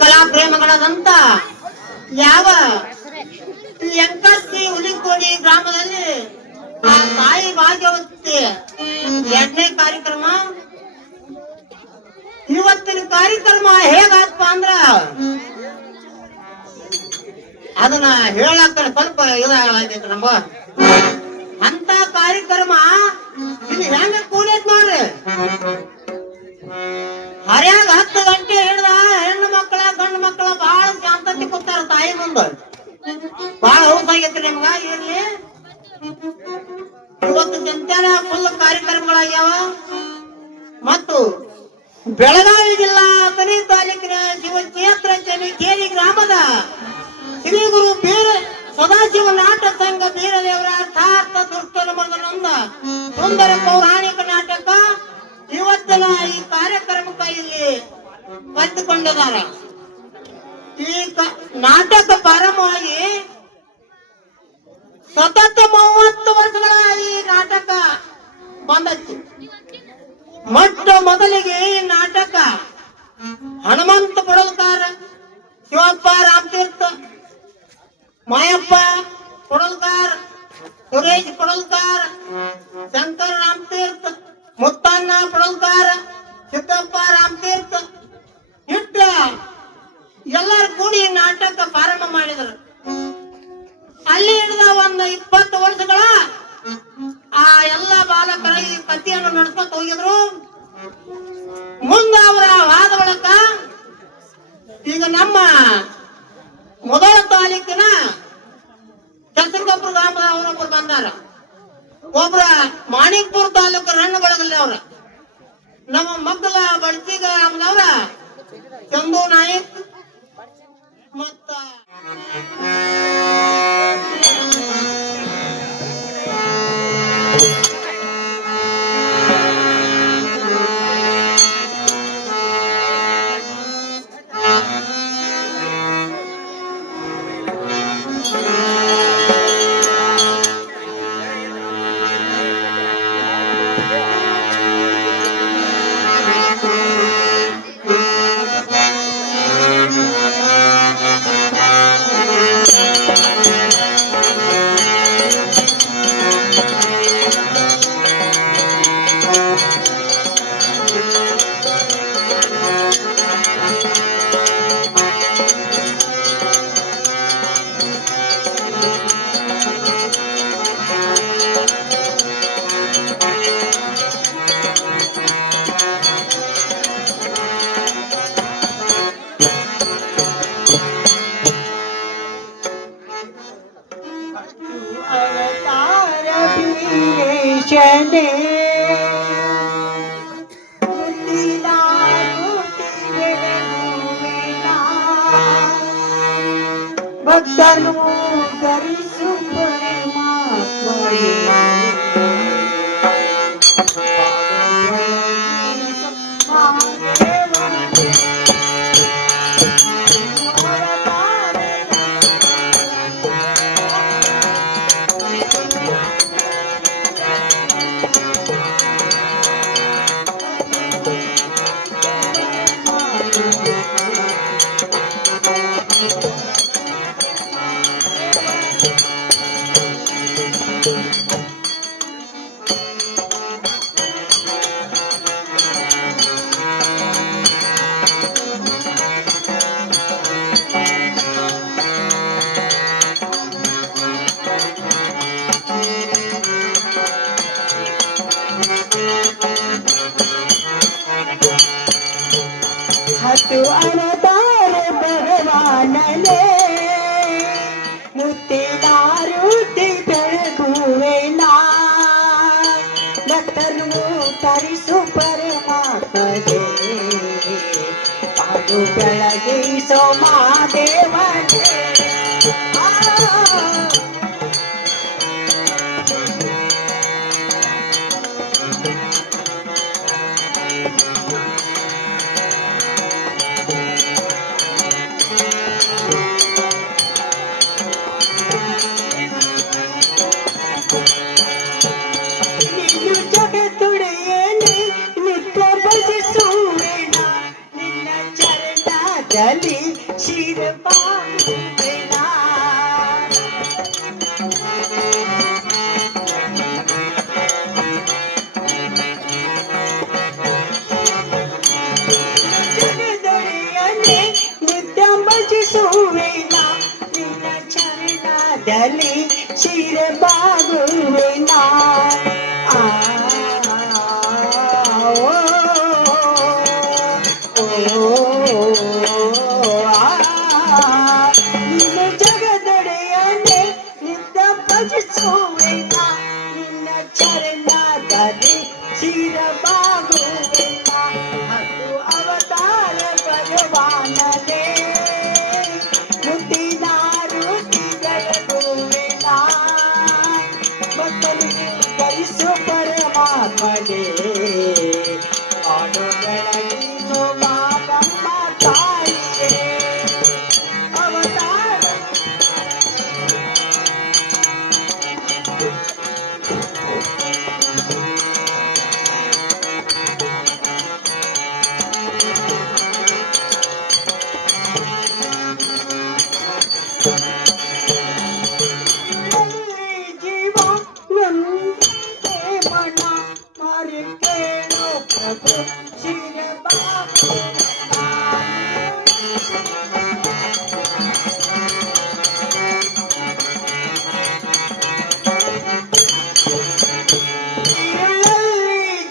ಕಲಾ ಪ್ರೇಮಗಳದಂತ ಯಾವ ಎಂಕಸ್ತಿ ಹುಲಿಕೋಡಿ ಗ್ರಾಮದಲ್ಲಿ ಆ ತಾಯಿ ಭಾಗ್ಯವತಿ 2ನೇ ಕಾರ್ಯಕ್ರಮ. ಇವತ್ತಿನ ಕಾರ್ಯಕ್ರಮ ಹೇಗಾತ್ಪ ಅಂದ್ರ ಅದನ್ನ ಹೇಳಕ್ಕ ಸ್ವಲ್ಪ ಇದಾಗೈತಿ ನಮ್ಗ. ಅಂತ ಕಾರ್ಯಕ್ರಮ ಇದು ಹೆಂಗ ಕೂಡೈತ್ ನೋಡ್ರಿ. ಹರ್ಯಾಗ 10 ಗಂಟೆ ಹಿಡ್ದ ಹೆಣ್ಣು ಮಕ್ಕಳ ಗಂಡು ಮಕ್ಕಳ ಬಹಳ ಶಾಂತತೆ ಕೂತಾರ ತಾಯಿ ಮುಂದ. ಬಹಳ ಹೌಸಾಗೈತಿ ನಿಮ್ಗ. ಇಲ್ಲಿ ಇವತ್ತು ಸಂಚಾರ ಫುಲ್ ಕಾರ್ಯಕ್ರಮಗಳಾಗ್ಯಾವ. ಮತ್ತು ಬೆಳಗಾವಿ ಜಿಲ್ಲಾ ಅಥಣಿ ತಾಲೂಕಿನ ಶಿವಕ್ಷೇತ್ರ ಚನ್ನಕೇರಿ ಗ್ರಾಮದ ಶ್ರೀ ಗುರು ಬೀರ ಸದಾಶಿವ ನಾಟಕ ಸಂಘ ಬೀರದೇವರ ಅರ್ಥಾರ್ಥ ದುಷ್ಟನ ಮರ್ದನೊಂದ ಸುಂದರ ಪೌರಾಣಿಕ ನಾಟಕ ಇವತ್ತಿನ ಈ ಕಾರ್ಯಕ್ರಮಕ್ಕೆ ಇಲ್ಲಿ ಕರೆದುಕೊಂಡಿದ್ದಾರ. ಈ ನಾಟಕ ಪ್ರಾರಂಭವಾಗಿ ಸತತ 30 ವರ್ಷಗಳ ಈ ನಾಟಕ ಬಂದತ್ತು. ಮೊಟ್ಟ ಮೊದಲಿಗೆ ಈ ನಾಟಕ ಹನುಮಂತ ಪಡಲ್ಕಾರ, ಶಿವಪ್ಪ ರಾಮತೀರ್ಥ, ಮಾಯಪ್ಪ ಪಡಲ್ಕಾರ, ಸುರೇಶ್ ಪಡಲ್ಕಾರ, ಶಂಕರ ರಾಮತೀರ್ಥ, ಮುತ್ತಣ್ಣ ಪಡಲ್ಕಾರ, ಸಿದ್ದಪ್ಪ ರಾಮತೀರ್ಥ ಇಟ್ಟ ಎಲ್ಲರೂ ಕೂಡಿ ನಾಟಕ ಪ್ರಾರಂಭ ಮಾಡಿದರು. ಅಲ್ಲಿ ಹಿಡಿದ ಒಂದು 20 ವರ್ಷಗಳ ಆ ಎಲ್ಲ ಬಾಲಕರ ಈ ಕಥೆಯನ್ನು ನಡೆಸ್ಕೊತ ಹೋಗಿದ್ರು. ಮುಂದ ಅವರ ವಾದ ಬಳಕ ಈಗ ನಮ್ಮ ಮೊದಲ ತಾಲೂಕಿನ ಕೆಸರಗೊಬ್ಬರ ಗ್ರಾಮದ ಅವರೊಬ್ಬರು ಬಂದಾರ. ಒಬ್ರ ಮಾಣಿಕ್ಪುರ ತಾಲೂಕು ರಣ್ಣ ಬಳಗಲ್ಲಿ ಅವ್ರ ನಮ್ಮ ಮಕ್ಕಳ ಬಡ್ತಿಗ ನಮ್ದವ್ರ ಚಂದು ನಾಯಕ್ ಮತ್ತ ಭಕ್ತನು ಧರಿಸು ಹತ್ತು ಅವತಾರ ಭಗವಾನನೇ ಮುತ್ತಿದಾರುತಿ ಬೆಳಗುವೆನ ಭಕ್ತನು ತರಿಸು ಪರಮಾತ್ಮನೇ ಪಾಡು ಬೆಳಗಿಸೋ ಮಾದೇವನೇ ಜಲಿ ಶಿರಪಾನ ಜಗದೊಡೆಯನೆ ನಿತ್ಯ ಭಜಿಸುವೆನ ನಿನ್ನ ಚರಣದಲ್ಲಿ ಶಿರಬಾಗುವೆನ ಜಗದೊಡೆಯನೆ ನಿತ್ಯ ಭಜಿಸುವೆನ ನಿನ್ನ ಚರಣದಲ್ಲಿ ಶಿರಬಾಗುವೆನ ಹತ್ತು ಅವತಾರ ಭಗವಾನನೇ ಮುತ್ತಿನಾರುತಿ ಬೆಳಗುವೆನ ಭಕ್ತರಿಗೆ ಕಲಿಸು ಪರಮಾತ್ಮನೇ ಆಡು ಬೆಳಗಿಸು ಮಾತಮ್ಮ ತಾಯಿಯೇ ಅವತಾರ ಜೀವ ಒಂದೇ ಮನ ಮಾರಿ ಕೇಳೋ ಪ್ರಭು ಶಿರಬಾಬು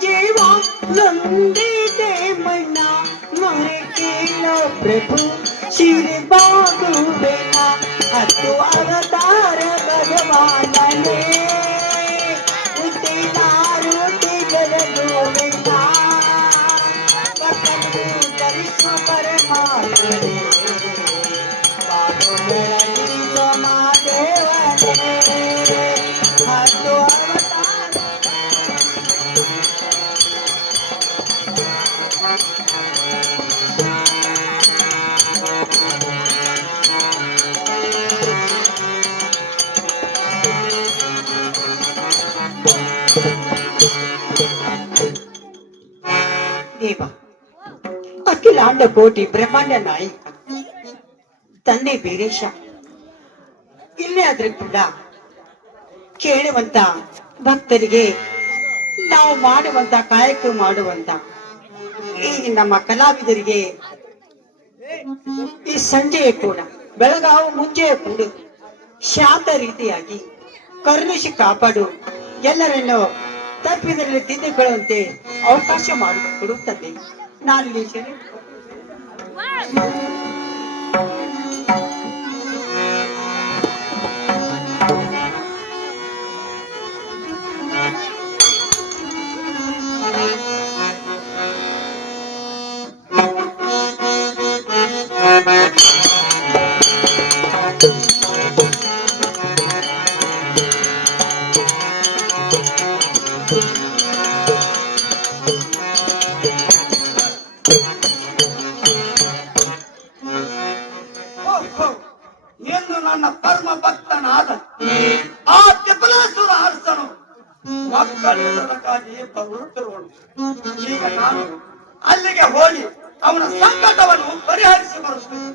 ಜೀವ ಒಂದಿದೆ ಮನ ಮಾರಿ ಕೇಳೋ ಪ್ರಭು ಶಿರಬಾಗುವೆನ ಹತ್ತು ಅವತಾರ ಭಗವಾನನೇ ಪರಮಾತ್ಮನೇ ಬಾಳು ಬೆಳಗಿಸೋ ಮಾದೇವನೇ ಹತ್ತು ಅವತಾರ ದೇವ ಅಖಿಲಾಂಡ ಕೋಟಿ ಬ್ರಹ್ಮಾಂಡ ನಾಯಕ ತಂದೆ ವೀರೇಶ ಇಲ್ಲೇ ಆದ್ರೆ ಕೂಡ ಕೇಳುವಂತ ಭಕ್ತರಿಗೆ ನಾವು ಮಾಡುವಂತ ಕಾಯಕ ಮಾಡುವಂತ ಈ ನಮ್ಮ ಕಲಾವಿದರಿಗೆ ಈ ಸಂಜೆಯೇ ಕೂಡ ಬೆಳಗಾವು ಮುಂಜೆಯೇ ಕೂಡ ಶಾಂತ ರೀತಿಯಾಗಿ ಕರುಣಿಸಿ ಕಾಪಾಡು ಎಲ್ಲರನ್ನು ತಪ್ಪಿದರಲ್ಲಿ ತಿದ್ದುಕೊಳ್ಳುವಂತೆ ಅವಕಾಶ ಮಾಡಿಕೊಡುತ್ತದೆ ನಾನು ಇಲ್ಲಿ ಎಂದು ನನ್ನ ಪರಮ ಭಕ್ತನಾದ ಆ ತ್ರಿಪುರೇಶ್ವರ ಅರಸನು ಮಕ್ಕಳಿಗಾಗಿ ಬರುತ್ತಿರುವನು. ಈಗ ನಾನು ಅಲ್ಲಿಗೆ ಹೋಗಿ ಅವನ ಸಂಕಟವನ್ನು ಪರಿಹರಿಸಿ ಬರುತ್ತೇನೆ.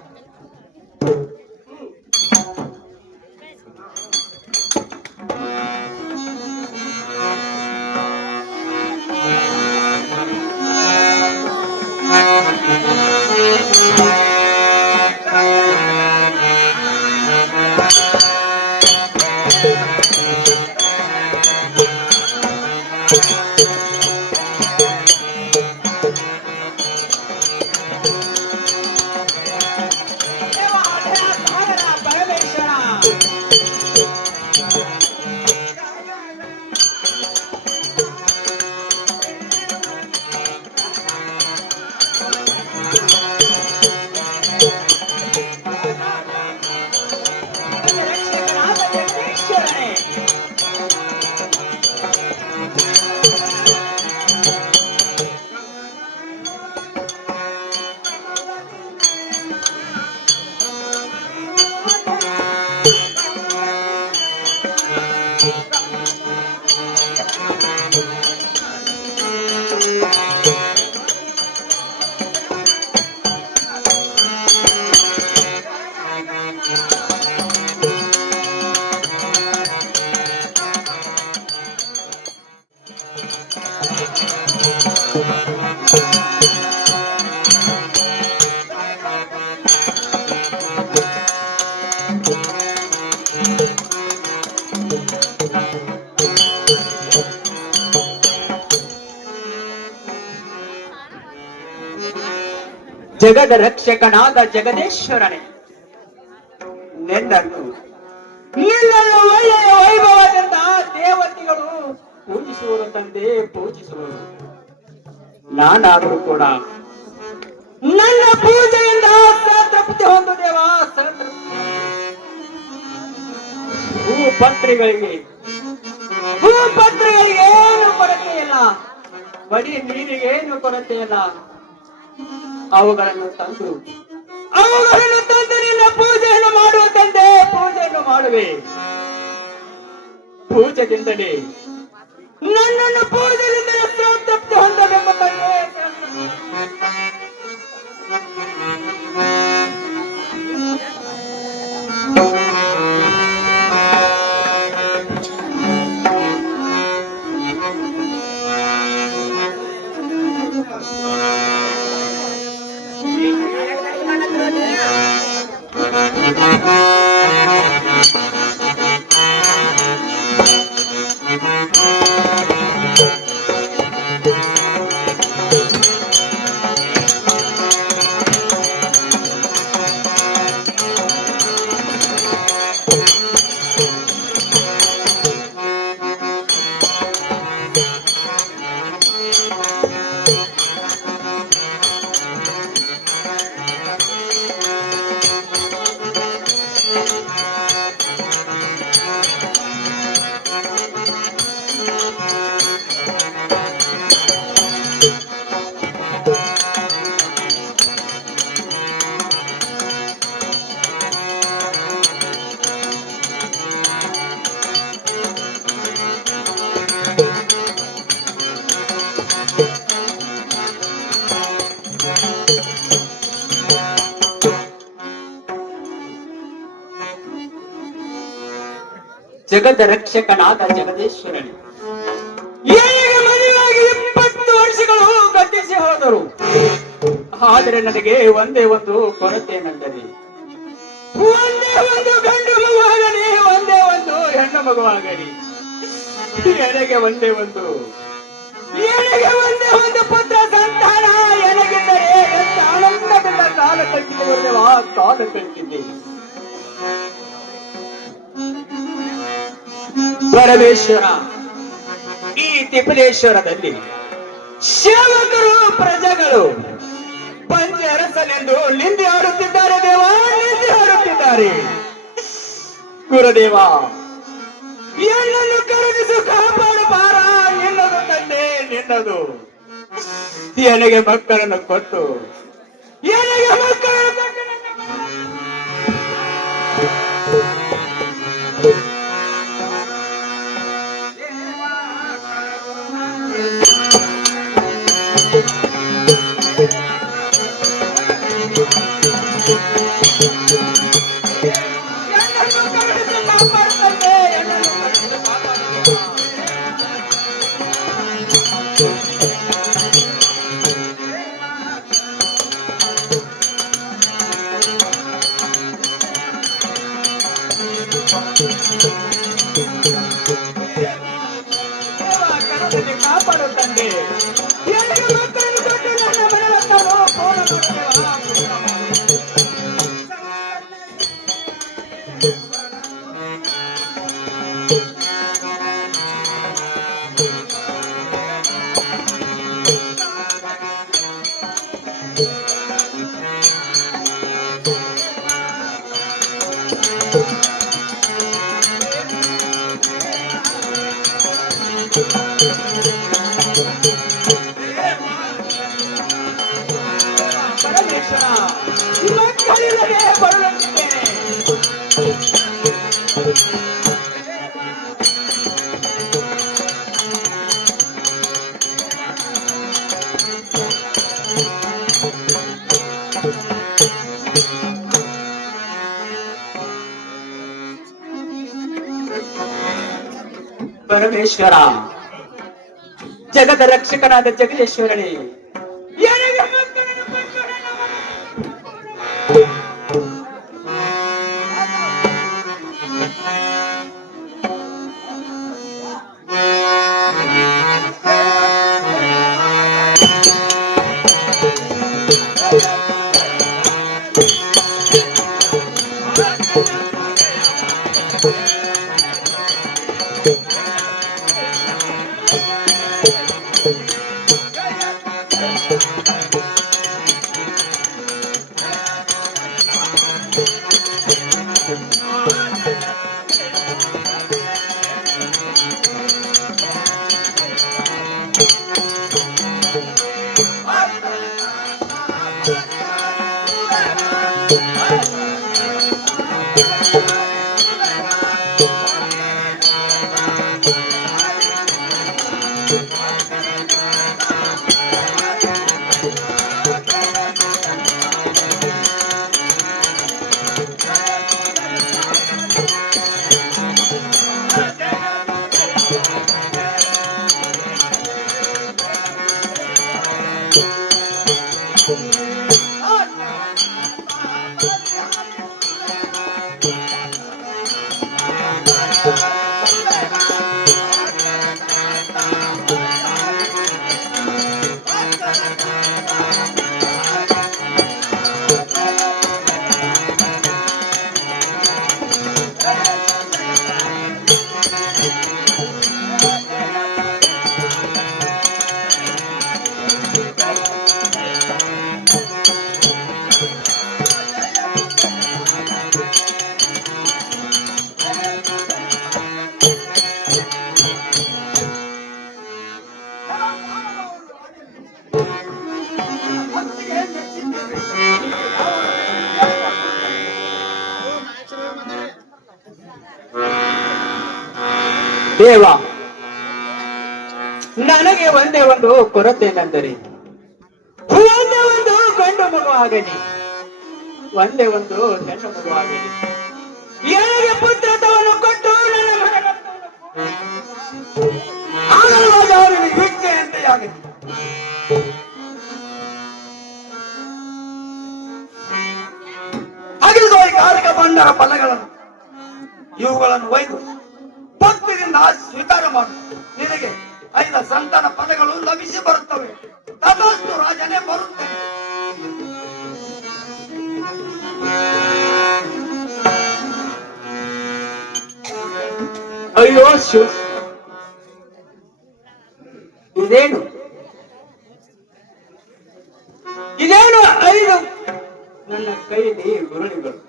ಜಗದ ರಕ್ಷಕನಾದ ಜಗದೇಶ್ವರನೇ ನಿನ್ನನ್ನು ಒಳ್ಳೆಯ ವೈಭವದಿಂದ ದೇವತೆಗಳು ಪೂಜಿಸುವರು ತಂದೆ ಪೂಜಿಸುವರು. ನಾನಾದರೂ ಕೂಡ ನನ್ನ ಪೂಜೆಯಿಂದ ಸಂತೃಪ್ತಿ ಹೊಂದು ದೇವ ಸಂತೃಪ್ತಿ. ಭೂಪತ್ರಿಗಳಿಗೆ ಏನು ಕೊರತೆ ಇಲ್ಲ, ಬರೀ ನೀರಿಗೆ ಏನು ಕೊರತೆ ಇಲ್ಲ. ಅವುಗಳನ್ನು ತಂದು ನಿನ್ನ ಪೂಜೆಯನ್ನು ಮಾಡುವ ತಂದೆ ಪೂಜೆಯನ್ನು ಮಾಡುವೆ. ಪೂಜೆಯಿಂದಲೇ ನನ್ನನ್ನು ಪೂಜೆಯಿಂದಲೇ ಸಂತೃಪ್ತಿ ಹೊಂದಬೇಕು ತಂದೆ. ಜಗದ ರಕ್ಷಕನಾದ ಜಗದೀಶ್ವರನು ಏನಿಗೆ ಮದುವೆಯಾಗಿ 20 ವರ್ಷಗಳು ಗತಿಸಿ ಹೋದರು. ಆದರೆ ನನಗೆ ಒಂದೇ ಒಂದು ಕೊರತೆ ಏನೆಂದರೆ ಒಂದೇ ಒಂದು ಗಂಡು ಮಗುವಾಗಲಿ, ಒಂದೇ ಒಂದು ಹೆಣ್ಣು ಮಗುವಾಗಲಿ, ಎನಗೆ ಒಂದೇ ಒಂದು ಪುತ್ರ ಸಂತಾನ ಎನಗಿದ್ದರೆ ఎంత ಆನಂದದಿಂದ ಕಾಲ ಕಟ್ಟಿದ್ದೇವೆ, ಆ ಕಾಲ ಕಟ್ಟಿದ್ದೆ. ಪರಮೇಶ್ವರ, ಈ ತಿಪ್ಪಲೇಶ್ವರದಲ್ಲಿ ಸೇವಕರು ಪ್ರಜೆಗಳು ಪಂಚರಸನೆಂದು ನಿಂದೆ ಆಡುತ್ತಿದ್ದಾರೆ. ದೇವ, ನಿಂದೆ ಆಡುತ್ತಿದ್ದಾರೆ. ಗುರುದೇವ, ಎನ್ನನ್ನು ಕರುಣಿಸು, ಕಾಪಾಡು ಭಾರ ನಿನ್ನದು ತಂದೆ, ನಿನ್ನದು. ನನಗೆ ಮಕ್ಕಳನ್ನು ಕೊಟ್ಟು ಕಾಪಾಡು ತಂದೆ. ಮಕ್ಕಳಿಲ್ಲದೆ ಬರುತ್ತಿದ್ದೇನೆ. ಪರಮೇಶ್ವರ, ಜಗದ ರಕ್ಷಕನಾದ ಜಗದೀಶ್ವರನೇ, ದೇವ, ನನಗೆ ನನಗೆ ಒಂದೇ ಒಂದು ಕೊರತೆ ಏನೆಂದರೆ ಒಂದೇ ಒಂದು ಗಂಡು ಮಗು ಆಗಲಿ, ಒಂದೇ ಒಂದು ಹೆಣ್ಣು ಮಗು ಆಗಲಿ. ಯಾರಿಗೆ ಪುತ್ರತ್ವವನ್ನು ಕೊಟ್ಟು ನನ್ನ ಆಗಲು ಅವರಿಗೆ ವೀಕ್ಷೆಯಂತೆ ಆಗಿದೆ. ಅಗಿದು ಈ ಕಾರಕ ಬಂಡರ ಫಲಗಳನ್ನು ಇವುಗಳನ್ನು ಒಯ್ದು ಭಕ್ತಿಯಿಂದ ಸ್ವೀಕಾರ ಮಾಡು. ನಿನಗೆ 5 ಸಂತಾನ ಪದಗಳು ಲಭಿಸಿ ಬರುತ್ತವೆ. ತದಷ್ಟು ರಾಜನೇ ಬರುತ್ತೇನೆ. ಅಯ್ಯೋ ಶಿವ, ಇದೇನು ಇದೇನು 5 ನನ್ನ ಕೈಯಲ್ಲಿ ಗುರುಳಿಗಳು.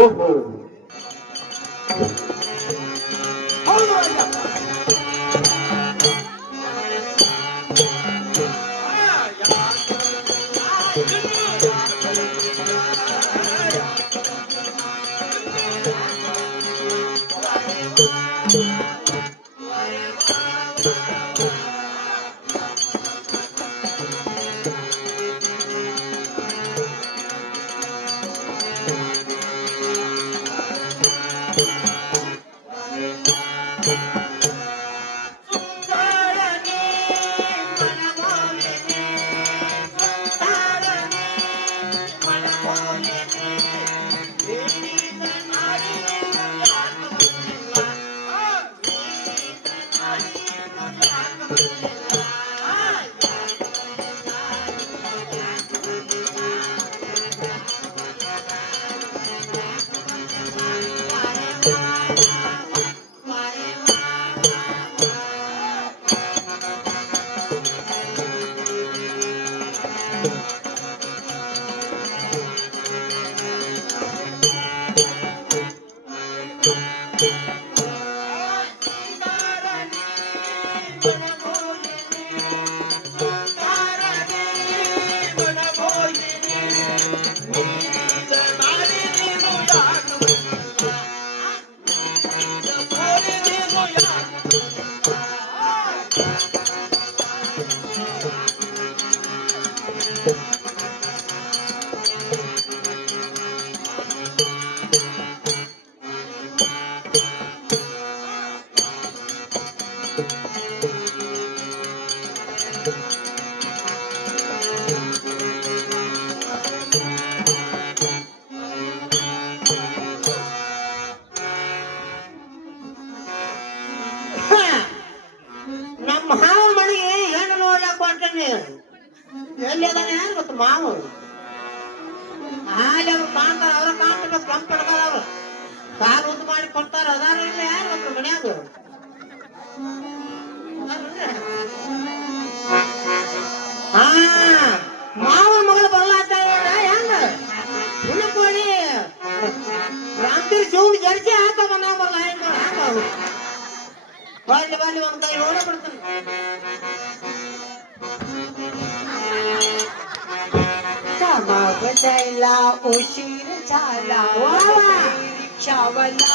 ಓಹೋ, ಹೌದು ರಾಜ. ನಮ್ಮ ಮಾವ ಮನೆಗೆ ಹೆಣ್ಣು ನೋಡ್ಲಕ್ ಹೊಂಟೇನಿ. ಎಲ್ಲಿ ಅದಾನೆ ಯಾರು ಗೊತ್ತು ಮಾವ? ಅಲ್ಲಿ ಅವ್ರು ಕಾಣ್ತಾರ, ಅವ್ರ ಕಾಣ್ತಾರ, ಕೆಂಪು ಹಿಡ್ಕದವ್ರು ಕಾಲು ಉದ್ದು ಮಾಡಿ ಕೊಡ್ತಾರ. ಅದಾರ ಇಲ್ಲ ಯಾರು ಗೊತ್ತು ಮನ್ಯಾಗ? ಹಾ, ಮಾವನ ಮಗಳು ಬರ್ಲಾತ ಹೆಂಗ ಹುಡುಕೋಡಿ ರಾತ್ರಿ ಜೂನ್ ಜರ್ಸಿ ಹಾಕ ಮನ್ಯಾಗ ಬರಲ್ಲ. ಹೆಂಗ ಹಂಗ ಬಾಲಿ ಬಾಲಿ ಒಂದ್ ಕೈ ನೋಡ ಬಿಡ್ತಾನೆ. बजायला उशीर झाला रिक्षावाला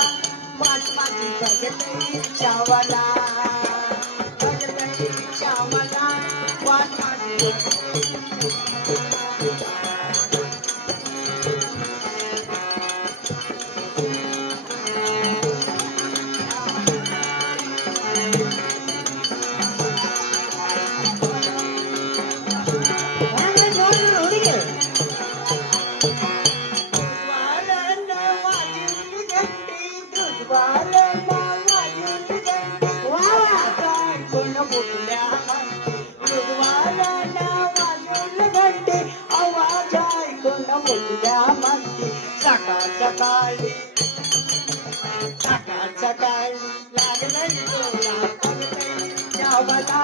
वाट माझी बघत रिक्षावाला बघत रिक्षावाला वाट माझी सकाळ सकाळी सकाळ सकाळी लागलं जावला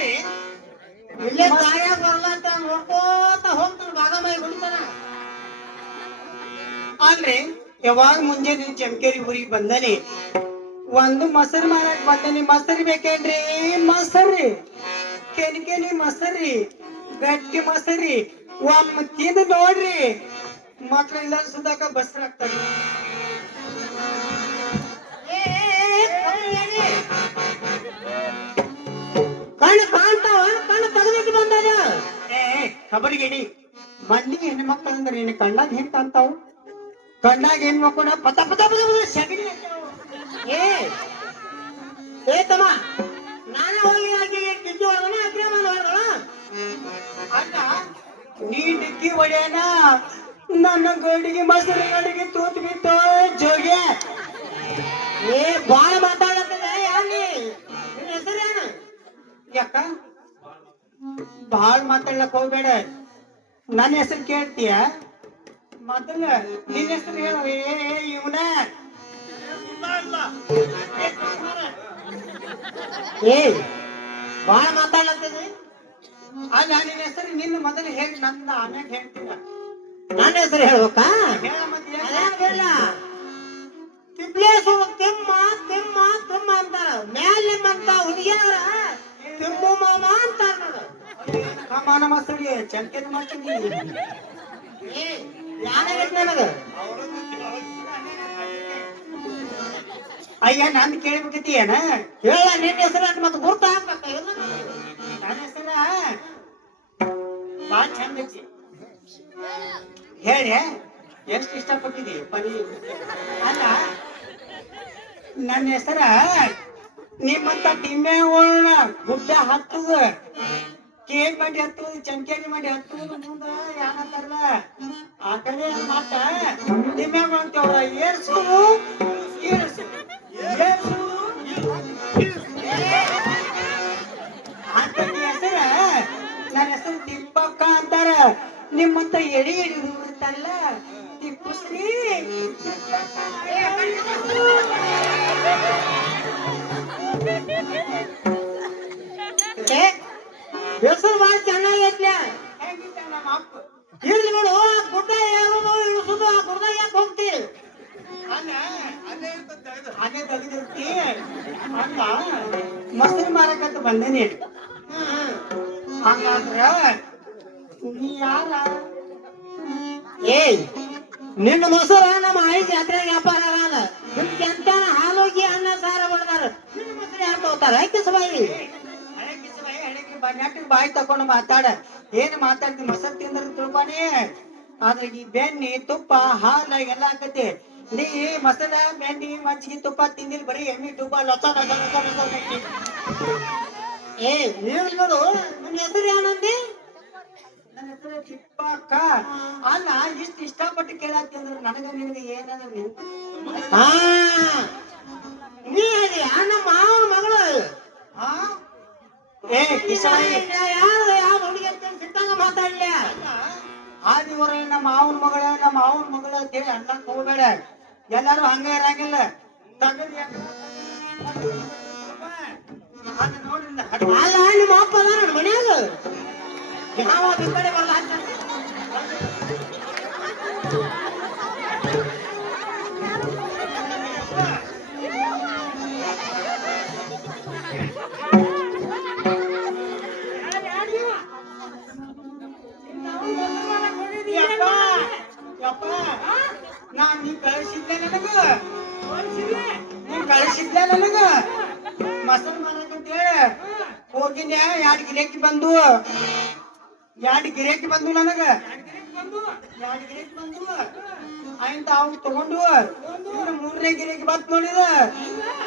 ಅಲ್ರಿ ಇಲ್ಲೇ ದಾರ್ಯಾಗ ಬರ್ಲಂತ ನೋಡ್ಕೋತ ಹೋಗ್ತಾನ ಬಾದಾಮಿ ಬಿಡ್ತಾನ. ಅಲ್ರಿ ಯಾವಾಗ ಮುಂಜಾನೆ ಜಮಕೇರಿ ಊರಿಗೆ ಬಂದನಿ, ಒಂದು ಮೊಸರು ಮಾರಕ್ ಬಂದನಿ. ಮೊಸರು ಬೇಕೇನ್ರಿ? ಮೊಸರಿ ಕೆನಿ ಮೊಸರಿ, ಗಟ್ಟಿ ಮೊಸರಿ ಒಮ್ಮೆ ತಿಂದು ನೋಡ್ರಿ, ಮಕ್ಳೆಲ್ಲ ಸುಧಾಕ ಬಸ್ರಾಗ್ತಾರೆ. ಕಣ್ಣು ಕಾಣ್ತಾವ, ಕಣ್ಣು ತೆಗೆದಿಟ್ಟು ಬಂದಾನ. ಖಬರ್ಗಿಡಿ ಮಂದಿ ಹೆಣ್ಮಕ್ಳು ಅಂದ್ರೆ ನಿನ್ನ ಕಣ್ಣಾಗ ಹೆಂಗ್ ಕಾಣ್ತಾವ್? ಕಣ್ಣಾಗ ಹೆಣ್ಮಕ್ಳು ಪತ ಪತ ಪತ ಪತ ಸಗಣಿ ಹಾಕ್ಯಾವ. ಏ ತಮ್ಮ, ನಾನೇ ಹೋಗಿ ಆಕೆಗೆ ಕಿಚ್ಚು ಹೊಡೆದನ, ಆಕೆ ನಾನು ಹೊಡೆದಳ. ಅಣ್ಣ ನೀ ಡಿಕ್ಕಿ ಹೊಡ್ಯಾನ, ನನ್ನ ಗಡಿಗೆ ಮೊಸರು ಗಡಿಗೆ ತೂತ್ ಬಿತ್ತು ಜೋಗೆ. ಏ ಬಾಳ ಮಾತಾಡತ್ತದ ಯಾನಿ, ನಿನ್ನ ಹೆಸರು ಏನು? ಯಾಕ ಬಾಳ್ ಮಾತಾಡ್ಲಕ್ ಹೋಗ್ಬೇಡ, ನನ್ನ ಹೆಸರು ಕೇಳ್ತೀಯ? ಮೊದಲ ನಿನ್ನ ಹೆಸರು ಹೇಳು. ಇವನ ಏ ಬಾಳ ಮಾತಾಡತ್ತದ. ಅಲ್ಲ ನಿನ್ನ ಹೆಸರು ನಿನ್ನ ಮೊದಲು ಹೇಳಿ, ನನ್ನ ಆಮ್ಯಾಗ ಹೇಳ್ತೀನ. ನನ್ನ ಹೆಸರು ಹೇಳ್ಬೇಕಾ? ಹೇಳ ಮತ್ತೆ ಏನ್? ಅದೇನಿಲ್ಲ, ತಿಪ್ಲೇಶ್ವರ ತಿಮ್ಮ ತಿಮ್ಮ ತಿಮ್ಮ ಅಂತಾರ. ಮ್ಯಾಲ ನಿಮ್ಮಂತ ಹುಡುಗಿಯರ ತಿಮ್ಮು ಮಾಮ ಅಂತಾರ ನೋಡು. ಮಾನ ಮಸಡಿ ಚಂಕೇನ ಮಾಡ್ತೀನಿ. ಏ ಯಾನಾಗೈತಿ ನನಗ? ಅಯ್ಯ ನಂದು ಕೇಳ್ಬೇಕತಿ ಏನ? ಹೇಳ ನಿನ್ನ ಹೆಸರು ಅಂತ ಮತ್ತೆ ಗುರ್ತ ಹಾಕ್ಬೇಕ. ನನ್ನ ಹೆಸರ ಬಾಳ ಚಂದ ಐತಿ. ಹೇಳಿ ಎಷ್ಟು ಇಷ್ಟಪಟ್ಟಿದಿ ಪರಿ? ಅಲ್ಲ ನನ್ನ ಹೆಸರ ನಿಮ್ಮಂತ ತಿಮ್ಮೆ ಓಣ ಗುಡ್ಡ ಹತ್ತದ, ಕೇಕ್ ಮಾಡಿ ಹತ್ತದ, ಚಂಕೇರಿ ಮಾಡಿ ಹತ್ತದ ಮುಂದ ಯಾನಂತಾರಲ್ಲ ಆ ಕಡೆ ಮಾತ ತಿಮ್ಮ್ಯಾಗ ಅಂತವ್ರ ಏರ್ಸು ಏರ್ಸು ಏರ್ಸು ಅಂತ ಹೆಸರ. ನನ್ನ ಹೆಸರು ತಿಪ್ಪಕ್ಕ ಅಂತಾರ. ನಿಮ್ಮಂತ ಎಡಿ ಎಡಿ ಹುಡುಗರ್ತಲ್ಲ ತಿಪ್ಪುಶ್ರೀ. ಹೆಸರು ಬಾಳ ಚೆನ್ನಾಗೈತ್ಲ. ಹೇಗಿದ್ದ ನಮ್ಮ ಅಪ್ಪ? ಇರ್ಲಿ ಬಿಡು, ಆ ಗುಡ್ಡ ಯಾರು ಇಳಿಸುದು, ಆ ಗುಡ್ಡ ಯಾಕೆ ಹೋಗ್ತಿ? ಅಲ್ಲ ಅದೇ ತೆಗೆದಿರ್ತಿ ಅಲ್ಲ, ಮೊಸರು ಮಾರಕಂತ ಬಂದೇನಿ. ಹಂಗಾದ್ರ ನೀ ಯಾರ? ಏಯ್ ನಿನ್ನ ಮೊಸರ ನಮ್ಮ ಐದು ಜಾತ್ರೆ ವ್ಯಾಪಾರ ಅಲ್ಲ. ನಿಮ್ ಕೆಂತನ ಹಾಲೋಗಿ ಅನ್ನ ಸಾರ ಬಡ್ದಾರ. ನಿನ್ನ ಮೊಸರು ಯಾರು ತಗೋತಾರ? ಕಿಸಬಾಯಿ ಹಳಕ್ಕೆ ನೆಟ್ಟಿಗೆ ಬಾಯಿ ತಕೊಂಡು ಮಾತಾಡ. ಏನ್ ಮಾತಾಡ್ತಿ? ಮೊಸರು ತಿಂದ್ರ ತಿಳ್ಕೊನಿ. ಆದ್ರೆ ಈ ಬೆಣ್ಣಿ ತುಪ್ಪ ಹಾಲ ಎಲ್ಲ ಆಕತಿ. ನೀ ಮೊಸರ ಬೆಣ್ಣಿ ಮಜ್ಜಿಗೆ ತುಪ್ಪ ತಿಂದಿಲ್, ಬರೀ ಎಣ್ಣೆ ತುಪ್ಪ ಲೊಸ ಲೊಸ ಲೊಸ ಲೊಸ ಹಾಕಿ. ಏ ಇರ್ಲಿ ಬಿಡು, ನಿನ್ನ ಹೆಸರು ಏನಂದಿ? ನನ್ನ ಹೆಸರು ತಿಪ್ಪಕ್ಕ. ಅಲ್ಲ ಇಷ್ಟ ಇಷ್ಟಪಟ್ಟು ಕೇಳಾತಿ ಅಂದ್ರೆ ನನಗ ನಿನಗೆ ಏನಾದ್ರು ನಿಂತು? ಹಾ ನೀ ಹೇಳಿ ನಮ್ಮ ಮಾವನ ಮಗಳು. ಹಾ ಏ ಕಿಸಾಯಿ, ಯಾರು ಯಾವ ಹುಡುಗಿ ಅಂತ ಸಿಕ್ಕಂಗ ಮಾತಾಡ್ಲ. ಆದಿವರ ನಮ್ಮ ಮಾವನ ಮಗಳ ಅಂತೇಳಿ ಅನ್ನಕ್ ಹೋಗ್ಬೇಡ. ಎಲ್ಲಾರು ಹಂಗ ಇರಂಗಿಲ್ಲ. ತಗದ್ ನೋಡಿ ಅಲ್ಲ ನಿಮ್ಮ ಅಪ್ಪ ಅದ ನನ್ನ ಮನ್ಯಾಗ. ಯಾವ ಈ ಕಡೆ ಬರಲ್ಲ ಯಪ್ಪ, ನಾನ್ ನೀ ಕಳಿಸಿದ್ದೆ ನನಗ, ನೀನ್ ಕಳಿಸಿದ್ದೆ ನನಗ ಮೊಸರು ಮಾರಕಂತೇಳಿ ಹೋಗಿದ್ದೆ. ಎರಡು ಗಿರೇಕಿ ಬಂದು ನನಗ. ಎರಡು ಗಿರೇಕಿ ಬಂದು ಆಯ್ತ ಅವ್ನು ತಗೊಂಡು ಇನ್ನು ಮೂರನೇ ಗಿರೇಕಿ ಬತ್ ನೋಡಿದ.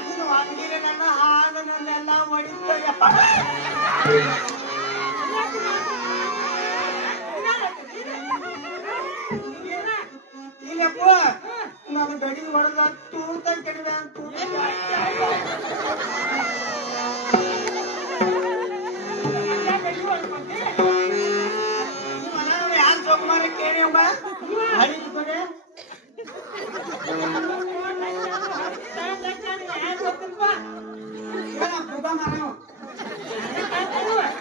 ಇನ್ನು ಅಂಗಡಿಗೆ ನನ್ನ ಹಾಲು ನನ್ನೆಲ್ಲ ಹೊಡಿತ. ಯಪ್ಪ ಇಲ್ಲಪ್ಪ, ನಾನು ಗಡಿ ಹೊಡೆದ ತೂತ ಕೆಡವೆ ಅಂತ ಯಾರು ಸೋಕುಮಾರ ಕೇಳಿ ಅಮ್ಮ ಹರಿದು ಕಡೆ ಮಾರ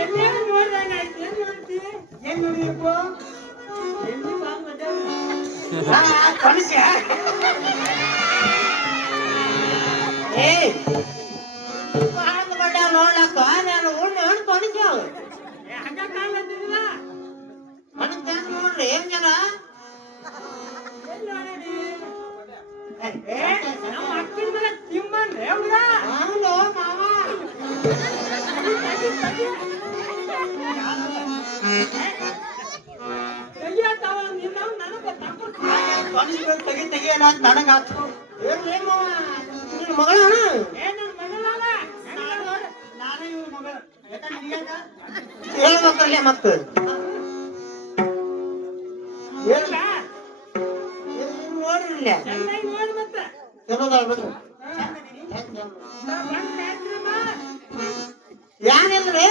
ಎಣ್ಣೆ ನೋಡ್ದಂಗ ಆಯ್ತು. ಏನ್ ನೋಡ್ತಿ? ಏನ್ ನೋಡಿದಪ್ಪ? ಎಣ್ಣೆ ಬಾಳ್ ಮಾಡ್ಯಾರ. ಕನಸ್ಯ? ಏಯ್ ಹಾಲು ಬಡ್ಯಾವ ನೋಡ್ಲಕ್ಕ ನಾನು ಉಣ್ಣೆ ಹಣ್ಣು ತೊಣಿಸ್ಯಾವ ಹಂಗ ಕಾಣ್ಲತ್ತಿದ್ದಿಲ್ಲ? ಹಣ್ಣು ನೋಡ್ರಿ ಏನ್ ಜನ ಎಲ್ಲಿ ನೋಡೀನಿ? ನಮ್ಮ ಅಕ್ಕನ ಮಗ ತಿಮ್ಮನ್ರಿ ಹುಡುಗ. ಹೌದು ಮಾವ ತೆಗಿಯತ್ತಾವ ನಿನ್ನ ನನಗ ತೆಗಿ ತೆಗಿ ಅನ್ನೋದು ನನಗ ಆತು. ಏನ್ರಿ ಮಾವ ನಿನ್ನ ಮಗಳಣ ಏನ್ ನನ್ ಮಗಳಲ್ಲ? ನಾನೇ ಇವ್ರ ಮಗ. ಯಾಕಂದ್ರೆ ನಿನಗ್ಯಾಕ? ಹೇಳ್ಬೇಕಲ್ಲೇ ಮತ್ತ ಇಲ್ಲ, ನೋಡ್ರಿಲ್ಲ ಚೆನ್ನಾಗಿ ನೋಡ್ ಮತ್ತ. ಚಲೋದಾಳ ಬಿಡ್ರಿ ಬಂದ್ ಕಾಯ್ತಿರಮ್ಮ. ಏನಿಲ್ರಿ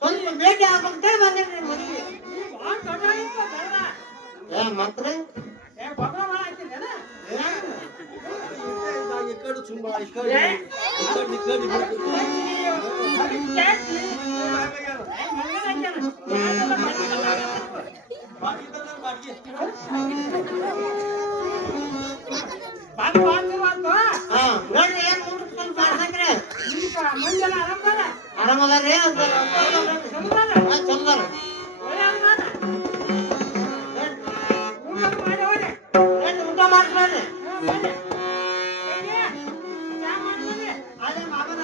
ಸ್ವಲ್ಪ ಭೇಟಿ ಆಗ್ಬೇಕಂತೇಳಿ ಬಂದಿನ್ರಿ ಮನೆಗೆ ಈ ಬಾಳ್ ದೊಡ್ಡ ಆಗಿತ್ತ ದೊಡ್ಡ. ಮತ್ರಿ ಏ ಗೊಬ್ಬರ ಭಾಳ ಹಾಕಿದ್ದೇನ? ಹಾ ನೋಡ್ರಿ ಏನ್ ಊಟ ಸ್ವಲ್ಪ ಮಾಡ್ಸಂಗ್ರಿ ಮಂದಿಲ್ಲ ಆರಾಮದಾರ? ಆರಾಮದಾರ್ರಿ ಚಂದಾರ? ಚಂದಾರ ಒಳ್ಳೆ ಅನುಮಾನ. ಊಟ ಮಾಡಿ ಹೋಗ್ರಿ. ಊಟ ಮಾಡ್ಸ್ಬೇಡ್ರಿ ಬರ್ರಿ. ಕೈಗೆ ಚಾ ಮಾಡ್ಬರ್ರಿ. ಅದೇ ಮಾಮನ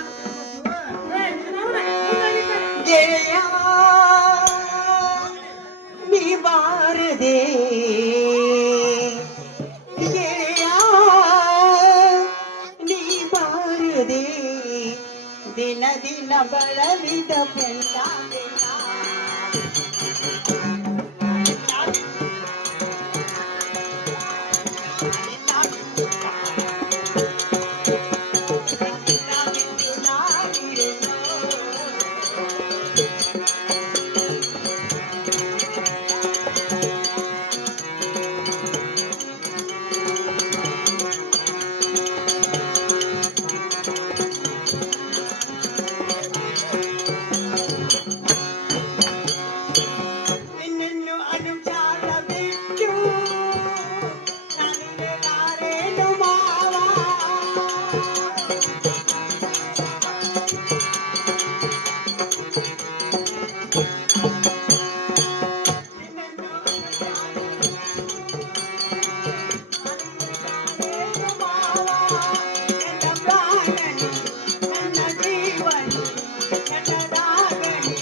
ಏ, ನೀನ್ ನೋಡ್ರಿ, ಮುಂದಾಗಿದ್ದಾರೆ. ಗೆಳೆಯ ನೀ ಬಾರದೆ ಗೆಳೆಯ ನೀ ಬಾರದೆ ದಿನ ದಿನ ಬಳಲಿದ ಬೆಲ್ಲ ನಿನ್ನನ್ನು ಅನುಚಾರ ಬಿಟ್ಟು ನನಗೆ ನಾರೇನು ಮಾವ ನಿನ್ನನ್ನು ನಾರೇನು ಮಾವ ನನ್ನ ಪ್ರಾಣನಿ ನನ್ನ ಜೀವನಿ ನನ್ನ ರಾಗಣಿ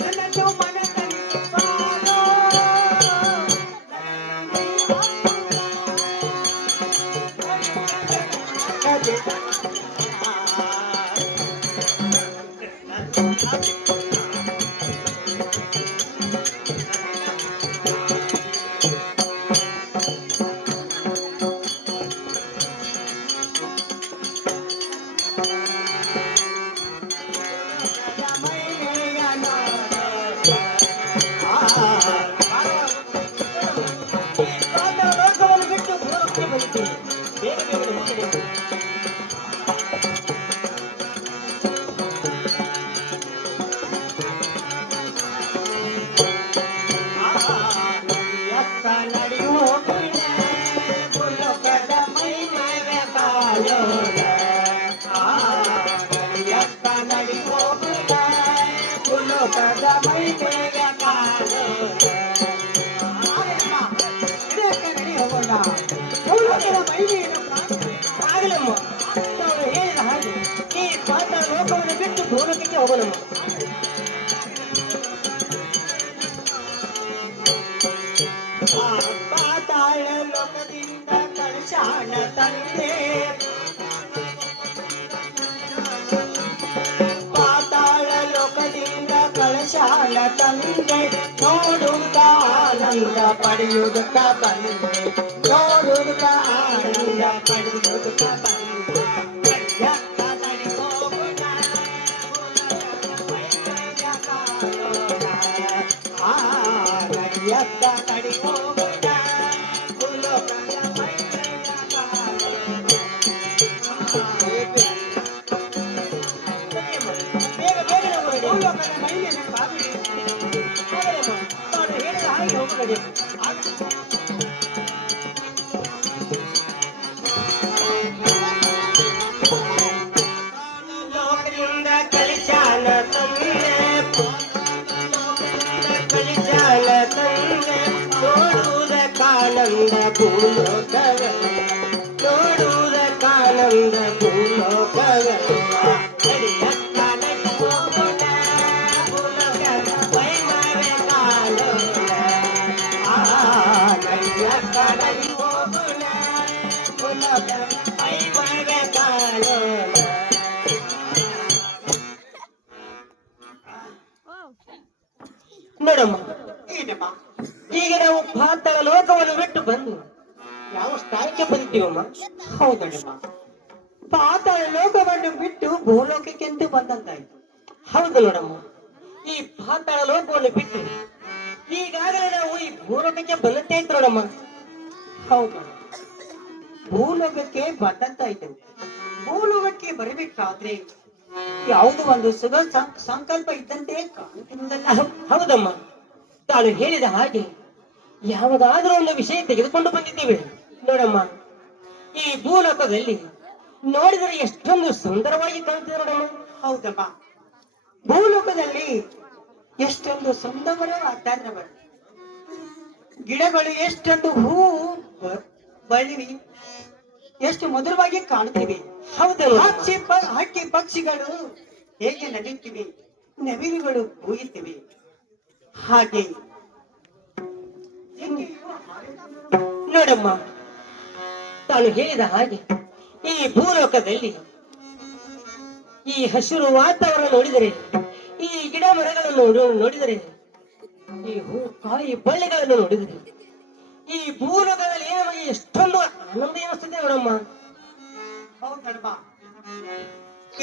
ನನ್ನನ್ನು ಮನದಲ್ಲಿ ಬಾರೋ ಬಿಟ್ಟು ಭೂಲೋಕಕ್ಕೆ ಬಂದಿದ್ದೇನೆ. ಬೇಗ ಬೇಗ ಮುಗಿಸಬೇಕು. ಎತ್ತ ನಡೆಯೋಗುಳೆ ಭೂಲೋಕದ ಮೈ ಮೇಲೆ ಕಾಯೋಣ. ಎತ್ತ ನಡೆಯೋಗುಳೆ ಭೂಲೋಕದ ಮೈ ಮೇಲೆ ಕಾಯೋಣ. ಆಗಲಮ್ಮ ನಾವು ಹೇಳಿದ ಹಾಗೆ ಈ ಪಾತಾಳ ಲೋಕವನ್ನು ಬಿಟ್ಟು ಭೂಲೋಕಕ್ಕೆ ಹೋಗೋಣಮ್ಮ. ಪಾತಾಳ ಲೋಕದಿಂದ ಕಳಶಾಣ ತಂದೆ ಪಾತಾಳ ಲೋಕದಿಂದ ಕಳಶಾಣ ತಂದೆ ನೋಡುತ್ತ ಆನಂದ ಪಡೆಯುವುದಕ್ಕ ಬಂದೆ ನೋಡುವುದಕ್ಕ ಆನಂದ ಪಡೆಯುವುದಕ್ಕ ಬಂದೆ ಯಕ್ಕ ನಡಿ ಹೋಗೋಣ ಆ ನಡಿಯಕ್ಕ ನಡಿ ಹೋಗೋಣ ಭೂಲೋಕದ ಮೈಯ ಕಾಯೋಣ. ಭೂಲೋಕವೆಲ್ಲ ನೋಡುವುದಕ್ಕಾನಂದ ಭೂಲೋಕವೆಲ್ಲ ಅಡಿಯ ಕಾಲಕ್ಕೆ ಹೋಗೋಣ ಭೂಲೋಕದ ವೈಭವೇ ಕಾಣೋಣ ಅಡಿಯ ಕಾಲಕ್ಕೆ ಹೋಗೋಣ ಭೂಲೋಕದ ವೈಭವೇ ಕಾಣೋಣ. ನೋಡಮ್ಮ, ಏನಮ್ಮ? ಈಗ ನಾವು ಪಾತಾಳ ಲೋಕವನ್ನು ಬಿಟ್ಟು ಬಂದು ಯಾವ ಸ್ಥಾನಕ್ಕೆ ಬಂದಿದ್ದೀವಮ್ಮ? ಹೌದಮ್ಮ, ಪಾತಾಳ ಲೋಕವನ್ನು ಬಿಟ್ಟು ಭೂಲೋಕಕ್ಕೆ ಅಂತ ಬಂದಂತಾಯ್ತು. ಹೌದು ನೋಡಮ್ಮ, ಈ ಪಾತಾಳ ಲೋಕವನ್ನು ಬಿಟ್ಟು ಈಗಾಗಲೇ ನಾವು ಈ ಭೂಲೋಕಕ್ಕೆ ಬಂದಂತೆ ಆಯ್ತು ನೋಡಮ್ಮ. ಹೌದು, ಭೂಲೋಕಕ್ಕೆ ಬಂದಂತಾಯ್ತು. ಭೂಲೋಕಕ್ಕೆ ಬರಬೇಕಾದ್ರೆ ಯಾವುದೋ ಒಂದು ಸುಖ ಸಂಕಲ್ಪ ಇದ್ದಂತೆ ಕಾಣುತ್ತಿರುವುದಲ್ಲ. ಹೌದಮ್ಮ, ತಾನು ಹೇಳಿದ ಹಾಗೆ ಯಾವುದಾದ್ರೂ ಒಂದು ವಿಷಯ ತೆಗೆದುಕೊಂಡು ಬಂದಿದ್ದೇವೆ ನೋಡಮ್ಮ. ಈ ಭೂಲೋಕದಲ್ಲಿ ನೋಡಿದರೆ ಎಷ್ಟೊಂದು ಸುಂದರವಾಗಿ ಕಾಣುತ್ತಿದೆ ನೋಡಮ್ಮ. ಹೌದಮ್ಮ, ಭೂಲೋಕದಲ್ಲಿ ಎಷ್ಟೊಂದು ಸುಂದರ ವಾತಾವರಣ, ಗಿಡಗಳು ಎಷ್ಟೊಂದು ಹೂ ಬಳ್ಳಿವಿ, ಎಷ್ಟು ಮಧುರವಾಗಿ ಕಾಣುತ್ತಿವೆ. ಹೌದಲ್ಲ, ಹಕ್ಕಿ ಪಕ್ಷಿಗಳು ಹೇಗೆ ನಡೆಯುತ್ತಿವೆ, ನವಿಲುಗಳು ಕೂಯುತ್ತಿವೆ. ಹಾಗೆ ನೋಡಮ್ಮ, ತಾನು ಹೇಳಿದ ಹಾಗೆ ಈ ಭೂಲೋಕದಲ್ಲಿ ಈ ಹಸಿರು ವಾತಾವರಣ ನೋಡಿದರೆ, ಈ ಗಿಡ ಮರಗಳನ್ನು ನೋಡಿದರೆ, ಈ ಹೂ ಕಾಯಿ ಬಳ್ಳಿಗಳನ್ನು ನೋಡಿದರೆ, ಈ ಭೂಲೋಕದಲ್ಲಿ ನಮಗೆ ಎಷ್ಟೊಂದು ಆನಂದ ಎನಿಸ್ತದೆ ನೋಡಮ್ಮ. ಹೌದಮ್ಮ,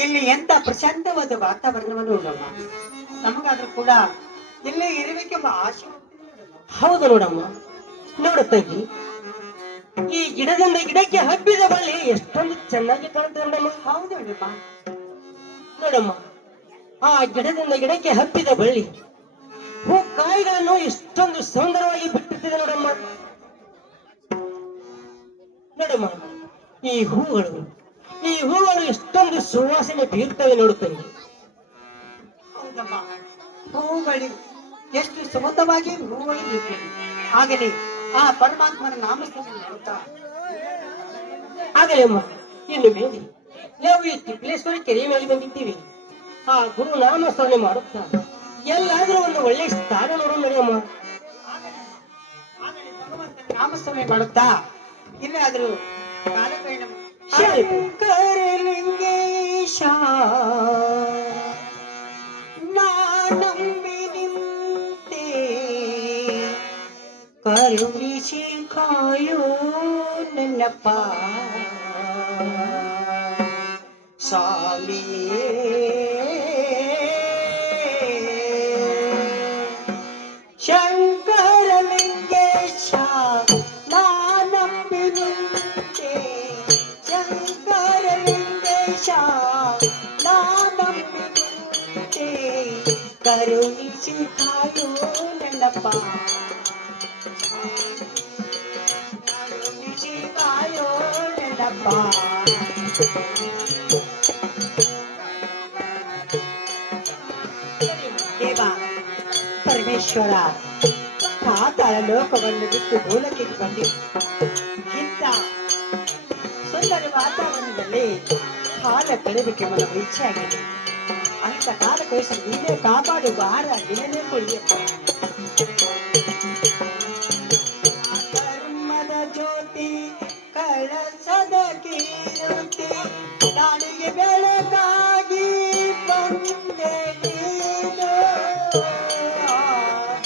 ಇಲ್ಲಿ ಎಂತ ಪ್ರಶಾಂತವಾದ ವಾತಾವರಣವನ್ನು ನೋಡಮ್ಮ. ನಮಗಾದ್ರೂ ಕೂಡ ಇಲ್ಲಿ ಇರಬೇಕೆಂಬ ಆಶೆ. ಹೌದು ನೋಡಮ್ಮ. ನೋಡು ತಂಗಿ, ಈ ಗಿಡದಿಂದ ಗಿಡಕ್ಕೆ ಹಬ್ಬಿದ ಬಳ್ಳಿ ಎಷ್ಟೊಂದು ಚೆನ್ನಾಗಿ ಕಾಣುತ್ತೆ ನೋಡಮ್ಮ. ಹೌದು ಅಣ್ಣಮ್ಮ. ನೋಡಮ್ಮ, ಆ ಗಿಡದಿಂದ ಗಿಡಕ್ಕೆ ಹಬ್ಬಿದ ಬಳ್ಳಿ ಹೂ ಕಾಯಿಗಳನ್ನು ಎಷ್ಟೊಂದು ಸುಂದರವಾಗಿ ಬಿಟ್ಟಿರ್ತದೆ ನೋಡಮ್ಮ. ನೋಡಮ್ಮ, ಈ ಹೂಗಳು ಎಷ್ಟೊಂದು ಸುವಾಸನೆ ಬೀರ್ತವೆ ನೋಡುತ್ತವೆ. ಹೌದಮ್ಮ, ಹೂಗಳು ಎಷ್ಟು ಸುಮಧವಾಗಿ ಹೂಗಳು ಇರ್ತವೆ. ಹಾಗೆಯೇ ಆ ಪರಮಾತ್ಮನ ನಾಮಸ್ಮರಣೆ ಮಾಡುತ್ತಾ ಆಗಲೇ ಅಮ್ಮ, ಇನ್ನು ಮೇಲೆ ನಾವು ಈ ತಿಪ್ಪಲೇಶ್ವರ ಕೆರೆಯ ಮೇಲೆ ಬಂದಿದ್ದೀವಿ. ಆ ಗುರು ನಾಮಸ್ಮರಣೆ ಮಾಡುತ್ತಾ ಎಲ್ಲಾದ್ರೂ ಒಂದು ಒಳ್ಳೆ ಸ್ಥಾನ ನೋಡೋಣ ನಡೆಯಮ್ಮ. ಭಗವಂತನ ನಾಮಸ್ಮರಣೆ ಮಾಡುತ್ತಾ ಇಲ್ಲಾದ್ರೂ ಕಾಲಕರಣ ಶಂಕರಲಿಂಗೇಶ ನಂಬಿ ನಿಂತೆ ಕರುಣಿಸಿ ಕಾಯೋ ನನ್ನಪ್ಪ ಸ್ವಾಮಿಯೇ. ಶಂಕರಲಿಂಗೇಶ ನಾನಂಬಿ ನಿಂತೆ, ಶಂಕರಲಿಂಗೇಶ ನಾನಂಬಿ ನಿಂತೆ ಕರುಣಿಸಿ ಕಾಯೋ ನನ್ನಪ್ಪ, ಕರುಣಿಸಿ ಕಾಯೋ ನನ್ನಪ್ಪ. ದೇವ ಪರಮೇಶ್ವರ, ಪಾತಾಳ ಲೋಕವನ್ನು ಬಿಟ್ಟು ಭೂಲೋಕಕ್ಕೆ ಬಂದಿ ಇಂಥ ಸುಂದರ ವಾತಾವರಣದಲ್ಲಿ ಕಾಲ ಕಳೆದಕ್ಕೆ ಮನವು ಇಚ್ಛೆ ಆಗಿದೆ. ಅಂತ ಕಾಲ ಕಳಿಸಲು ನೀನೇ ಕಾಪಾಡು, ಬಾರ ದಿನನೇ ಕೊಡಿಯಪ್ಪ. ಧರ್ಮದ ಜ್ಯೋತಿ ಕಳಸದ ಕೀರುತಿ ನಾಡಿಗೆ ಬೆಳಕಾಗಿ ಬಂದೆ ನೀನು.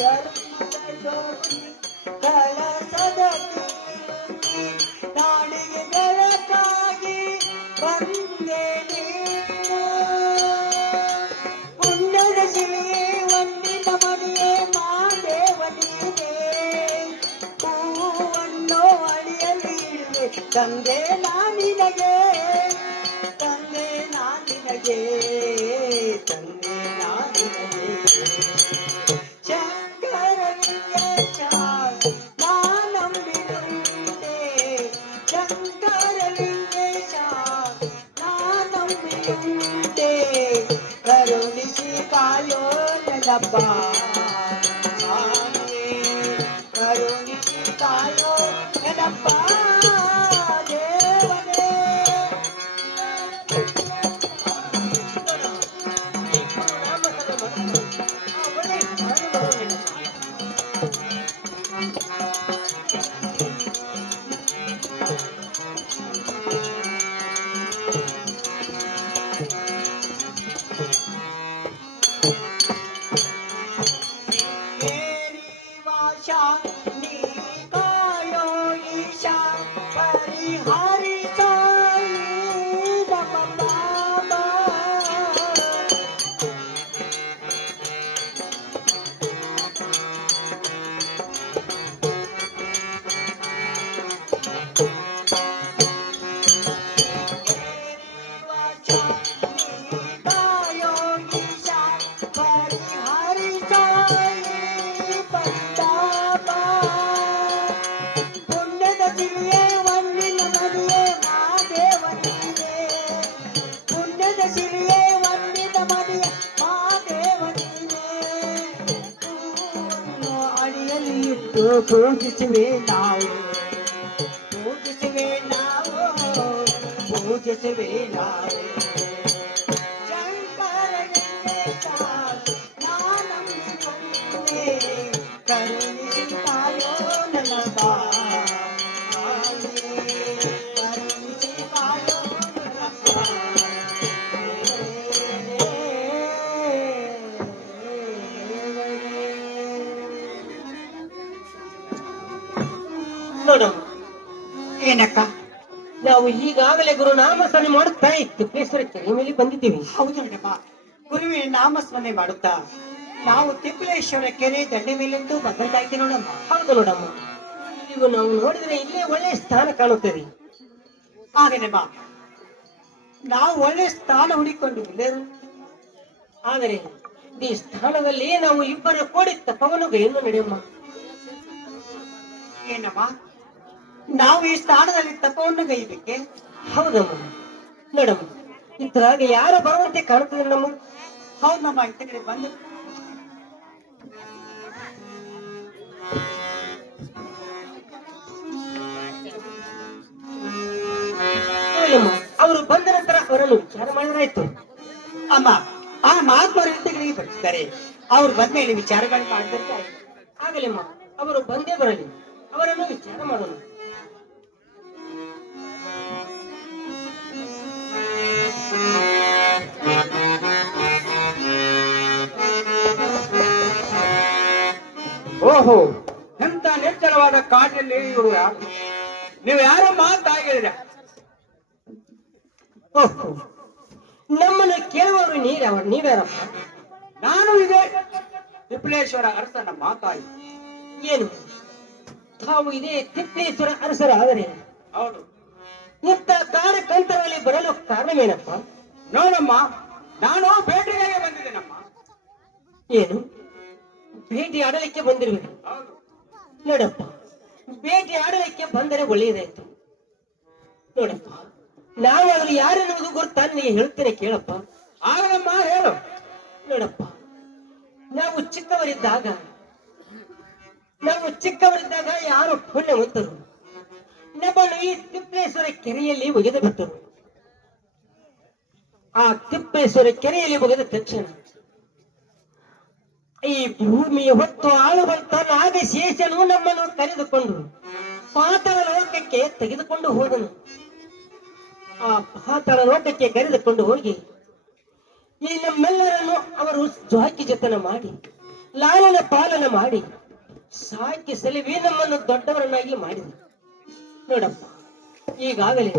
ಧರ್ಮದ ಜ್ಯೋತಿ ಕಳಸದ ಕೀರುತಿ ನಾಡಿಗೆ ಬೆಳಕಾಗಿ ಬಂದೆ ನೀನು. ಪುಣ್ಯದ ಶಿಲೆಯೇ ಒಂದಿನ ಮನೆಯೇ ಮಾದೇವನಿಗೆ ಹೂವನ್ನು ಅಳಿಯಲ್ಲಿ ಇಡುವೆ ತಂದೆ ನಾನಿನಗೆ, ತಂದೆ ನಾನಿನಗೆ, ತಂದೆ ನಾನಿನಗೆ. ಶಂಕರಲಿಂಗೇಶ ನಾನಂಬಿರುಂತೆ, ಶಂಕರಲಿಂಗೇಶ ನಾನಂಬಿರುಂತೆ ಕರುಣಿಸಿ ಕಾಯೋ ನನ್ನಪ್ಪ ಸ್ವಾಮಿಯೇ, ಕರುಣಿಸಿ ಕಾಯೋ ನನ್ನಪ್ಪ. मेरी वाशा नी कायो ईशा परिहारी साई बाबा ಪುಣ್ಯದ ಶಿಲೆಯೇ ಒಂದಿನ ಮದಿಯೇ ಮಾದೇವನಿಗೆ ಪುಣ್ಯದ ಶಿಲೆಯೇ ಒಂದಿನ ಮದಿಯ ಮಾದೇವನಿಗೆ ಅಡಿಯಲ್ಲಿ ಇಟ್ಟು ಪೂಜಿಸುವೆ ನಾವು ಪೂಜಿಸುವೆ ನಾವು ಪೂಜಿಸುವೆ ನಾವು ಕರುಣಿಸಿತಾಯೋ ನನ್ನ ಕರುಣಿಸಿತಾಯೋ ನೋಡಮ್ಮ, ಏನಕ್ಕ ನಾವು ಈಗಾಗಲೇ ಗುರುನಾಮಸ್ಮರಣೆ ಮಾಡುತ್ತಾ ತಿಪ್ಪೇಶ್ವರ ಕೆರೆ ಮೇಲೆ ಬಂದಿದ್ದೀವಿ. ಹೌದು ಮೇಡಮ್ಮ, ಗುರುವಿನ ನಾಮಸ್ಮರಣೆ ಮಾಡುತ್ತಾ ನಾವು ತಿಪ್ಪಲೇಶ್ವರ ಕೆರೆ ದಂಡೆ ಮೇಲೆಂದು ಬಂದದ್ದಾಯ್ತು ನೋಡಮ್ಮ. ಹೌದು ನೋಡಮ್ಮ, ಈಗ ನಾವು ನೋಡಿದ್ರೆ ಇಲ್ಲೇ ಒಳ್ಳೆ ಸ್ಥಾನ ಕಾಣುತ್ತದೆ. ಹಾಗೇನಮ್ಮ, ನಾವು ಒಳ್ಳೆ ಸ್ಥಾನ ಹುಡುಕೊಂಡು ಇಲ್ಲೇರು. ಆದರೆ ಈ ಸ್ಥಾನದಲ್ಲಿ ನಾವು ಇಬ್ಬರು ಕೂಡಿ ತಪವನ್ನು ಗೈಯನ್ನು ನಡೆಯಮ್ಮ. ಏನಮ್ಮ, ನಾವು ಈ ಸ್ಥಾನದಲ್ಲಿ ತಪವನ್ನು ಗೈಬೇಕೆ? ಹೌದಮ್ಮ. ನೋಡಮ್ಮ, ಇದ್ರಾಗ ಯಾರು ಬರುವಂತೆ ಕಾಣುತ್ತದೆ ನಮ್ಮ. ಹೌದಮ್ಮ, ಇಂಥ ಕಡೆ ಬಂದು ಹೇಳಮ್ಮ, ಅವರು ಬಂದ ನಂತರ ಅವರನ್ನು ವಿಚಾರ ಮಾಡಿದ್ರಾಯ್ತು. ಅಮ್ಮ, ಆ ಮಹಾತ್ಮರು ಇಂಥಗಳಿಗೆ ಬರ್ತಿದ್ದಾರೆ. ಅವ್ರು ಬಂದ ಮೇಲೆ ವಿಚಾರಗಳು ಮಾಡಿದ್ರೆ ಆಯ್ತು. ಆಗಲಮ್ಮ, ಅವರು ಬಂದೇ ಬರಲಿ, ಅವರನ್ನು ವಿಚಾರ ಮಾಡೋಣ. ಓಹೋ, ಎಂತ ನೆಚ್ಚರವಾದ ಕಾಡಿನಲ್ಲಿ ಇವರು ಯಾರು? ನೀವು ಯಾರು ಮಾತಾಗಿದ್ದೀರ? ಓಹೋ, ನಮ್ಮನ್ನು ಕೇಳುವವರು ನೀವ್ಯಾರಪ್ಪ? ನಾನು ಇದೇ ತಿಪ್ಪಲೇಶ್ವರ ಅರಸನ ಮಾತಾಯಿ. ಏನು ತಾವು ಇದೇ ತಿಪ್ಪಲೇಶ್ವರ ಅರಸರಾದರೆ ಹೌದು. ಇಂಥ ಕಾರ್ಯಕಂತರಲ್ಲಿ ಬರಲು ಕಾರಣವೇನಪ್ಪ? ನೋಡಮ್ಮ, ನಾನು ಬೇಟೆಗೆ ಬಂದಿದ್ದೇನಮ್ಮ. ಏನು ಭೇಟಿ ಆಡಲಿಕ್ಕೆ ಬಂದಿರುವೆ? ಹೌದು. ನೋಡಪ್ಪ, ಭೇಟಿ ಆಡಲಿಕ್ಕೆ ಬಂದರೆ ಒಳ್ಳೆಯದಾಯ್ತು. ನೋಡಪ್ಪ, ನಾವಾದ್ರೂ ಯಾರೆನ್ನುವುದು ಗೊತ್ತಾ? ನಿನಗೆ ಹೇಳ್ತೇನೆ ಕೇಳಪ್ಪ. ಆಗಲಮ್ಮ, ಹೇಳು. ನೋಡಪ್ಪ, ನಾವು ಚಿಕ್ಕವರಿದ್ದಾಗ ಯಾರು ಪುಣ್ಯವಂತರು ನಮ್ಮನ್ನು ಈ ತಿಪ್ಪೇಶ್ವರ ಕೆರೆಯಲ್ಲಿ ಒಗೆದು ಬಿಟ್ಟರು. ಆ ತಿಪ್ಪೇಶ್ವರ ಕೆರೆಯಲ್ಲಿ ಒಗೆದ ತಕ್ಷಣ ಈ ಭೂಮಿಯ ಹೊತ್ತು ಆಳುವಂತ ನಾಗಶೇಷನು ನಮ್ಮನ್ನು ಕರೆದುಕೊಂಡು ಪಾತಾಳ ಲೋಕಕ್ಕೆ ತೆಗೆದುಕೊಂಡು ಹೋದನು. ಆ ಪಾತಾಳ ಲೋಕಕ್ಕೆ ಕರೆದುಕೊಂಡು ಹೋಗಿ ಈ ನಮ್ಮೆಲ್ಲರನ್ನು ಅವರು ಜ್ವಾಕಿ ಜತನ ಮಾಡಿ ಲಾಲನ ಪಾಲನ ಮಾಡಿ ಸಾಕಿ ಸಲುವಿ ನಮ್ಮನ್ನು ದೊಡ್ಡವರನ್ನಾಗಿ ಮಾಡಿದರು. ನೋಡಪ್ಪ, ಈಗಾಗಲೇ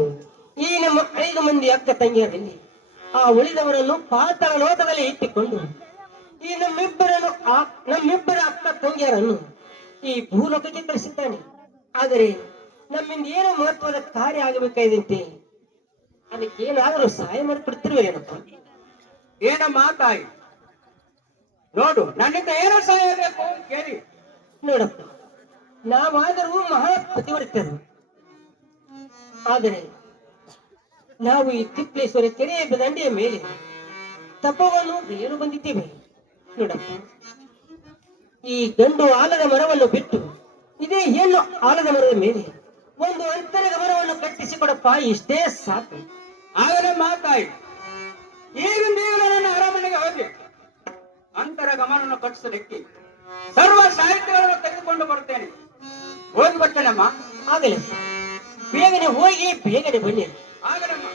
ಈ ನಮ್ಮ 5 ಮಂದಿ ಅಕ್ಕ ತಂಗಿಯರಲ್ಲಿ ಆ ಉಳಿದವರನ್ನು ಪಾತಾಳ ಲೋಕದಲ್ಲಿ ಇಟ್ಟುಕೊಂಡು ಈ ನಮ್ಮಿಬ್ಬರ ಅಕ್ಕ ತಂಗಿಯರನ್ನು ಈ ಭೂಲೋಕಕ್ಕೆ ಕಳಿಸಿದ್ದಾನೆ. ಆದರೆ ನಮ್ಮಿಂದ ಏನು ಮಹತ್ವದ ಕಾರ್ಯ ಆಗಬೇಕಾದಂತೆ ಅದಕ್ಕೆ ಏನಾದರೂ ಸಹಾಯ ಮಾಡಿಕೊಡ್ತಿರುವೇನಪ್ಪ? ಏನಮ್ಮ ತಾಯಿ, ನೋಡು, ನನ್ನಿಂದ ಏನೋ ಸಹಾಯ ಬೇಕು ಕೇಳಿ. ನೋಡಪ್ಪ, ನಾವಾದರೂ ಮಹಾ ಪತಿವರ್ತರು. ಆದರೆ ನಾವು ಈ ತಿಪ್ಪಲೇಶ್ವರ ಕೆರೆಯ ದಂಡೆಯ ಮೇಲೆ ತಪವನ್ನು ಗೈಯಲು ಬಂದಿದ್ದೇವೆ. ನೋಡಪ್ಪ, ಈ ಗಂಡು ಆಲದ ಮರವನ್ನು ಬಿಟ್ಟು ಇದೇ ಹೆಣ್ಣು ಆಲದ ಮರದ ಮೇಲೆ ಒಂದು ಅಂತರದ ಮರವನ್ನು ಕಟ್ಟಿಸಿಕೊಡಪ್ಪ, ಇಷ್ಟೇ ಸಾಕು. ಆಗಲಮ್ಮ ತಾಯಿ, ಈಗಿಂದ ನನ್ನ ಅರಮನೆಗೆ ಹೋಗಿ ಅಂತರ ಗಮನವನ್ನು ಕಟ್ಟಿಸಲಿಕ್ಕೆ ಸರ್ವ ಸಾಹಿತ್ಯಗಳನ್ನು ತೆಗೆದುಕೊಂಡು ಬರುತ್ತೇನೆ. ಹೋಗಿ ಬರ್ತೇನಮ್ಮ. ಆಗಲಿ. ಬೇಗನೆ ಹೋಗಿ ಬೇಗನೆ ಬನ್ನಿ. ಆಗಲಮ್ಮ.